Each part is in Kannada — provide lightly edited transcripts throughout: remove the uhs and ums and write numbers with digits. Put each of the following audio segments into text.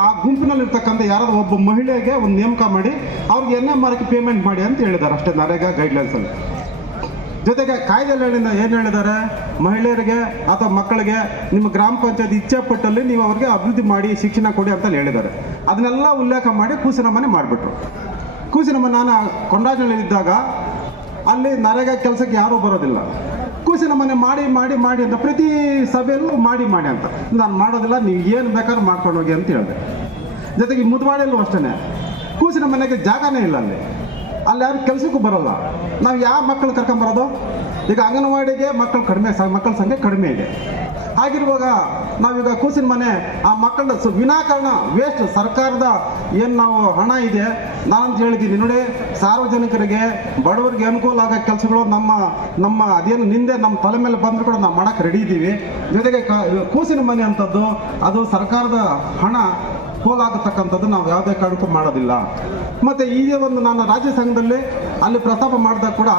ಆ ಗುಂಪಿನಲ್ಲಿರ್ತಕ್ಕಂಥ ಯಾರಾದ್ರೂ ಒಬ್ಬ ಮಹಿಳೆಗೆ ಒಂದು ನೇಮಕ ಮಾಡಿ ಅವ್ರಿಗೆ NMR ಪೇಮೆಂಟ್ ಮಾಡಿ ಅಂತ ಹೇಳಿದ್ದಾರೆ ಅಷ್ಟೇ ನರೇಗಾ ಗೈಡ್ಲೈನ್ಸಲ್ಲಿ. ಜೊತೆಗೆ ಕಾಯ್ದೆಯಲ್ಲಿ ಏನು ಹೇಳಿದ್ದಾರೆ, ಮಹಿಳೆಯರಿಗೆ ಅಥವಾ ಮಕ್ಕಳಿಗೆ ನಿಮ್ಮ ಗ್ರಾಮ ಪಂಚಾಯತ್ ಇಚ್ಛೆ ಪಟ್ಟಲ್ಲಿ ನೀವು ಅವ್ರಿಗೆ ಅಭಿವೃದ್ಧಿ ಮಾಡಿ ಶಿಕ್ಷಣ ಕೊಡಿ ಅಂತ ಹೇಳಿದ್ದಾರೆ. ಅದನ್ನೆಲ್ಲ ಉಲ್ಲೇಖ ಮಾಡಿ ಕೂಸಿನ ಮನೆ ಮಾಡಿಬಿಟ್ರು. ಕೂಸಿನ ಮನೆ ನಾನು ಕೊಂಡಾಜನಲ್ಲಿದ್ದಾಗ ಅಲ್ಲಿ ನರೇಗಾ ಕೆಲಸಕ್ಕೆ ಯಾರೂ ಬರೋದಿಲ್ಲ. ಕೂಸಿನ ಮನೆ ಮಾಡಿ ಮಾಡಿ ಮಾಡಿ ಅಂತ ಪ್ರತಿ ಸಭೆಯಲ್ಲೂ ಮಾಡಿ ಮಾಡಿ ಅಂತ. ನಾನು ಮಾಡೋದಿಲ್ಲ, ನೀವು ಏನು ಬೇಕಾದ್ರೂ ಮಾಡ್ಕೊಂಡು ಹೋಗಿ ಅಂತ ಹೇಳಿದೆ. ಜೊತೆಗೆ ಮುದ್ವಾಡೆಯಲ್ಲೂ ಅಷ್ಟೇ ಕೂಸಿನ ಮನೆಗೆ ಜಾಗನೇ ಇಲ್ಲ. ಅಲ್ಲಿ ಯಾರು ಕೆಲಸಕ್ಕೂ ಬರೋಲ್ಲ. ನಾವು ಯಾವ ಮಕ್ಕಳು ಕರ್ಕೊಂಬರೋದು? ಈಗ ಅಂಗನವಾಡಿಗೆ ಮಕ್ಕಳ ಸಂಖ್ಯೆ ಕಡಿಮೆ ಇದೆ. ಹಾಗಿರುವಾಗ ನಾವೀಗ ಕೂಸಿನ ಮನೆ ಆ ಮಕ್ಕಳ ವಿನಾಕಾರಣ ವೇಸ್ಟ್. ಸರ್ಕಾರದ ಏನು ನಾವು ಹಣ ಇದೆ, ನಾನಂತ ಹೇಳಿದ್ದೀನಿ ನೋಡಿ, ಸಾರ್ವಜನಿಕರಿಗೆ ಬಡವರಿಗೆ ಅನುಕೂಲ ಆಗೋ ಕೆಲಸಗಳು ನಮ್ಮ ಅದೇನು ನಿಂದೆ ನಮ್ಮ ತಲೆ ಮೇಲೆ ಬಂದರೂ ಕೂಡ ನಾವು ಮಾಡೋಕ್ಕೆ ರೆಡಿ ಇದ್ದೀವಿ. ಜೊತೆಗೆ ಕೂಸಿನ ಮನೆ ಅಂಥದ್ದು ಅದು ಸರ್ಕಾರದ ಹಣ ಪೋಲಾಗತಕ್ಕಂಥದ್ದು ನಾವು ಯಾವುದೇ ಕಾರಣಕ್ಕೂ ಮಾಡೋದಿಲ್ಲ. ಮತ್ತು ಈಗ ಒಂದು ನಾನು ರಾಜ್ಯ ಸಂಘದಲ್ಲಿ ಅಲ್ಲಿ ಪ್ರಸ್ತಾಪ ಮಾಡಿದಾಗ ಕೂಡ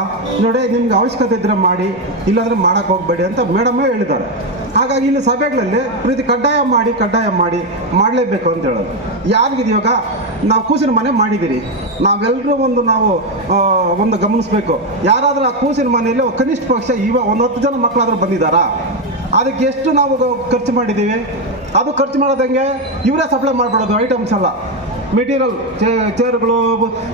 ನೋಡಿ, ನಿಮ್ಗೆ ಅವಶ್ಯಕತೆ ಇದ್ದರೆ ಮಾಡಿ, ಇಲ್ಲಾಂದರೆ ಮಾಡೋಕ್ಕೆ ಹೋಗಬೇಡಿ ಅಂತ ಮೇಡಮೇ ಹೇಳಿದ್ದಾರೆ. ಹಾಗಾಗಿ ಇಲ್ಲಿ ಸಭೆಗಳಲ್ಲಿ ಪ್ರೀತಿ ಕಡ್ಡಾಯ ಮಾಡಿ ಮಾಡಲೇಬೇಕು ಅಂತ ಹೇಳೋದು. ಯಾರಿಗಿದೆಯಾಗ ನಾವು ಕೂಸಿನ ಮನೆ ಮಾಡಿದ್ದೀರಿ, ನಾವೆಲ್ಲರೂ ಒಂದು ಗಮನಿಸಬೇಕು. ಯಾರಾದರೂ ಆ ಕೂಸಿನ ಮನೆಯಲ್ಲಿ ಕನಿಷ್ಠ ಪಕ್ಷ ಒಂದು 10 ಜನ ಮಕ್ಕಳಾದ್ರೂ ಬಂದಿದ್ದಾರಾ? ಅದಕ್ಕೆ ಎಷ್ಟು ನಾವು ಖರ್ಚು ಮಾಡಿದ್ದೀವಿ? ಅದು ಖರ್ಚು ಮಾಡೋದಂಗೆ ಇವರೇ ಸಪ್ಲೈ ಮಾಡಿಬಿಡೋದು ಐಟಮ್ಸ್ ಎಲ್ಲ, ಮೆಟೀರಿಯಲ್, ಚೇರ್ಗಳು,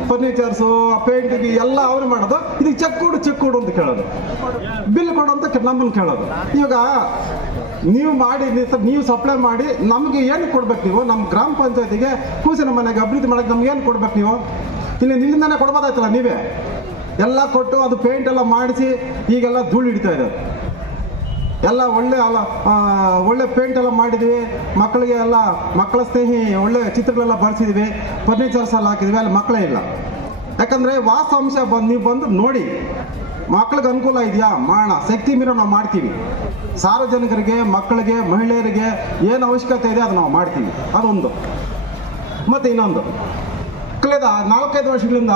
ಫರ್ನಿಚರ್ಸು, ಪೇಂಟಿಂಗ್ ಎಲ್ಲ ಅವರೇ ಮಾಡೋದು. ಇದಕ್ಕೆ ಚೆಕ್ ಕೊಡು ಅಂತ ಕೇಳೋದು, ಬಿಲ್ ಕೊಡು ಅಂತ ನಮ್ಮನ್ನು ಕೇಳೋದು. ಇವಾಗ ನೀವು ಮಾಡಿ, ನೀವು ಸಪ್ಲೈ ಮಾಡಿ ನಮಗೆ ಏನು ಕೊಡ್ಬೇಕು? ನೀವು ನಮ್ಮ ಗ್ರಾಮ ಪಂಚಾಯತಿಗೆ ಕೂಸಿನ ಮನೆಗೆ ಅಭಿವೃದ್ಧಿ ಮಾಡೋಕ್ಕೆ ನಮ್ಗೆ ಏನು ಕೊಡ್ಬೇಕು? ನೀವು ಇಲ್ಲಿ ನಿಲ್ಲಿಂದಾನೆ ಕೊಡ್ಬೋದಾಯ್ತಲ್ಲ, ನೀವೇ ಎಲ್ಲ ಕೊಟ್ಟು ಅದು ಪೇಂಟ್ ಎಲ್ಲ ಮಾಡಿಸಿ ಈಗೆಲ್ಲ ಧೂಳು ಹಿಡಿತಾ ಇದೆ. ಎಲ್ಲ ಒಳ್ಳೆ ಪೇಂಟ್ ಎಲ್ಲ ಮಾಡಿದ್ವಿ, ಮಕ್ಕಳಿಗೆ ಎಲ್ಲ ಮಕ್ಕಳ ಸ್ನೇಹಿ ಒಳ್ಳೆ ಚಿತ್ರಗಳೆಲ್ಲ ಬರ್ಸಿದ್ವಿ, ಫರ್ನಿಚರ್ಸ್ ಎಲ್ಲ ಹಾಕಿದ್ವಿ. ಅಲ್ಲಿ ಮಕ್ಕಳೇ ಇಲ್ಲ. ಯಾಕಂದರೆ ವಾಸ್ತವಾಂಶ ನೀವು ಬಂದು ನೋಡಿ, ಮಕ್ಕಳಿಗೆ ಅನುಕೂಲ ಇದೆಯಾ ಮಾಡೋಣ, ಶಕ್ತಿ ಮೀರೋ ನಾವು ಮಾಡ್ತೀವಿ. ಸಾರ್ವಜನಿಕರಿಗೆ, ಮಕ್ಕಳಿಗೆ, ಮಹಿಳೆಯರಿಗೆ ಏನು ಅವಶ್ಯಕತೆ ಇದೆ ಅದು ನಾವು ಮಾಡ್ತೀವಿ. ಅದೊಂದು. ಮತ್ತು ಇನ್ನೊಂದು, ಕಳೆದ 4-5 ವರ್ಷಗಳಿಂದ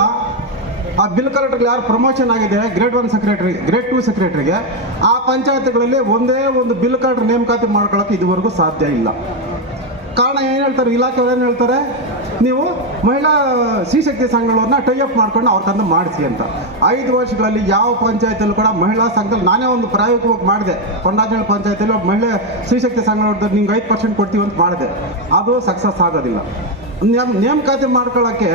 ಆ ಬಿಲ್ ಕಲೆಕ್ಟರ್ಗೆ ಯಾರು ಪ್ರಮೋಷನ್ ಆಗಿದೆ, ಗ್ರೇಡ್ 1 ಸೆಕ್ರೆಟರಿ, ಗ್ರೇಡ್ 2 ಸೆಕ್ರೆಟರಿಗೆ, ಆ ಪಂಚಾಯತ್ಗಳಲ್ಲಿ ಒಂದೇ ಒಂದು ಬಿಲ್ ಕಲೆಕ್ಟರ್ ನೇಮಕಾತಿ ಮಾಡ್ಕೊಳ್ಳೋಕೆ ಇದುವರೆಗೂ ಸಾಧ್ಯ ಇಲ್ಲ. ಕಾರಣ ಏನು ಹೇಳ್ತಾರೆ, ಇಲಾಖೆಯವ್ರು ಏನು ಹೇಳ್ತಾರೆ, ನೀವು ಮಹಿಳಾ ಸ್ತ್ರೀಶಕ್ತಿ ಸಂಘಗಳನ್ನ ಟೈಅಪ್ ಮಾಡ್ಕೊಂಡು ಅವ್ರ ತಂದು ಮಾಡಿಸಿ ಅಂತ. 5 ವರ್ಷಗಳಲ್ಲಿ ಯಾವ ಪಂಚಾಯತಿಯಲ್ಲೂ ಕೂಡ ಮಹಿಳಾ ಸಂಘದಲ್ಲಿ, ನಾನೇ ಒಂದು ಪ್ರಾಯೋಗಿಕವಾಗಿ ಮಾಡಿದೆ, ಕೊಂಡಾಜನಹಳ್ಳಿ ಪಂಚಾಯತಿಯಲ್ಲಿ ಮಹಿಳಾ ಸ್ತ್ರೀಶಕ್ತಿ ಸಂಘಗಳ ನಿಮ್ಗೆ 5% ಕೊಡ್ತೀವಿ ಅಂತ ಮಾಡಿದೆ. ಅದು ಸಕ್ಸಸ್ ಆಗೋದಿಲ್ಲ. ನೇಮಕಾತಿ ಮಾಡ್ಕೊಳ್ಳೋಕ್ಕೆ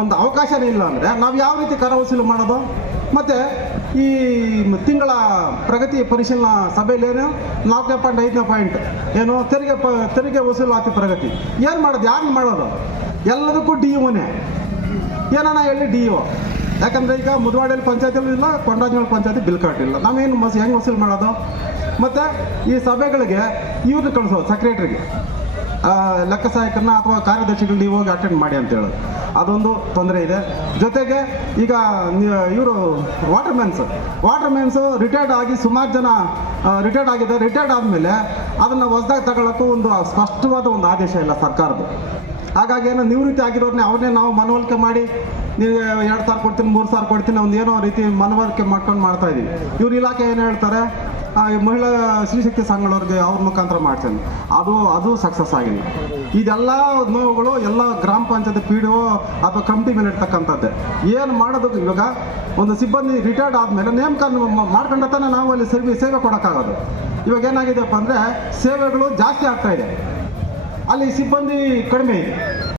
ಒಂದು ಅವಕಾಶನೇ ಇಲ್ಲ ಅಂದರೆ ನಾವು ಯಾವ ರೀತಿ ಕರ ವಸೂಲು ಮಾಡೋದು? ಮತ್ತು ಈ ತಿಂಗಳ ಪ್ರಗತಿ ಪರಿಶೀಲನಾ ಸಭೆಯಲ್ಲಿ ಏನು 4.5ನೇ ಪಾಯಿಂಟ್ ಏನು ತೆರಿಗೆ ವಸೂಲಾತಿ ಪ್ರಗತಿ ಏನು ಮಾಡೋದು? ಯಾರು ಮಾಡೋದು? ಎಲ್ಲದಕ್ಕೂ DEOನೇ ಏನಾನ ಹೇಳಿ DEO. ಯಾಕಂದರೆ ಈಗ ಮುದ್ವಾಡಿಯಲ್ಲಿ ಪಂಚಾಯತಿಯಲ್ಲೂ ಇಲ್ಲ, ಕೊಂಡಾಜನಹಳ್ಳಿ ಪಂಚಾಯತಿ ಬಿಲ್ ಕಲೆಕ್ಟರ್ ಇಲ್ಲ. ನಾವೇನು ಹೆಂಗೆ ವಸೂಲು ಮಾಡೋದು? ಮತ್ತು ಈ ಸಭೆಗಳಿಗೆ ಇವ್ರನ್ನ ಕಳಿಸೋದು, ಸೆಕ್ರೆಟ್ರಿಗೆ, ಲೆಕ್ಕ ಸಹಾಯಕರನ್ನ ಅಥವಾ ಕಾರ್ಯದರ್ಶಿಗಳು ನೀವು ಹೋಗಿ ಅಟೆಂಡ್ ಮಾಡಿ ಅಂತ ಹೇಳೋದು. ಅದೊಂದು ತೊಂದರೆ ಇದೆ. ಜೊತೆಗೆ ಈಗ ಇವರು ವಾಟರ್ ಮ್ಯಾನ್ಸು ರಿಟೈರ್ಡ್ ಆಗಿ ಸುಮಾರು ಜನ ರಿಟೈರ್ಡ್ ಆಗಿದೆ. ರಿಟೈರ್ಡ್ ಆದಮೇಲೆ ಅದನ್ನು ಹೊಸದಾಗಿ ತಗೊಳ್ಳೋಕ್ಕೂ ಒಂದು ಸ್ಪಷ್ಟವಾದ ಒಂದು ಆದೇಶ ಇಲ್ಲ ಸರ್ಕಾರದ್ದು. ಹಾಗಾಗಿ ಏನೋ ನಿವೃತ್ತಿ ಆಗಿರೋರನ್ನೇ ಅವ್ರನ್ನೇ ನಾವು ಮನವೊಲಿಕೆ ಮಾಡಿ, ನೀವು 2,000 ಕೊಡ್ತೀನಿ, 3,000 ಕೊಡ್ತೀನಿ, ಒಂದು ಏನೋ ರೀತಿ ಮನವರಿಕೆ ಮಾಡ್ಕೊಂಡು ಮಾಡ್ತಾಯಿದ್ದೀವಿ. ಇವ್ರ ಇಲಾಖೆ ಏನು ಹೇಳ್ತಾರೆ, ಮಹಿಳಾ ಸ್ತ್ರೀಶಕ್ತಿ ಸಂಘಗಳವ್ರಿಗೆ ಅವ್ರ ಮುಖಾಂತರ ಮಾಡ್ತೀನಿ. ಅದು ಸಕ್ಸಸ್ ಆಗಿಲ್ಲ. ಇದೆಲ್ಲ ನೋವುಗಳು ಎಲ್ಲ ಗ್ರಾಮ ಪಂಚಾಯತ್ PDO ಅಥವಾ ಕಮಿಟಿ ಮೇಲೆ ಇರ್ತಕ್ಕಂಥದ್ದೇ. ಏನು ಮಾಡೋದು? ಇವಾಗ ಒಂದು ಸಿಬ್ಬಂದಿ ರಿಟೈರ್ಡ್ ಆದಮೇಲೆ ನೇಮಕ ಮಾಡ್ಕೊಂಡ ತಾನೇ ನಾವು ಅಲ್ಲಿ ಸೇವೆ ಕೊಡೋಕ್ಕಾಗೋದು. ಇವಾಗ ಏನಾಗಿದೆಯಪ್ಪ ಅಂದರೆ ಸೇವೆಗಳು ಜಾಸ್ತಿ ಆಗ್ತಾಯಿದೆ, ಅಲ್ಲಿ ಸಿಬ್ಬಂದಿ ಕಡಿಮೆ ಇದೆ.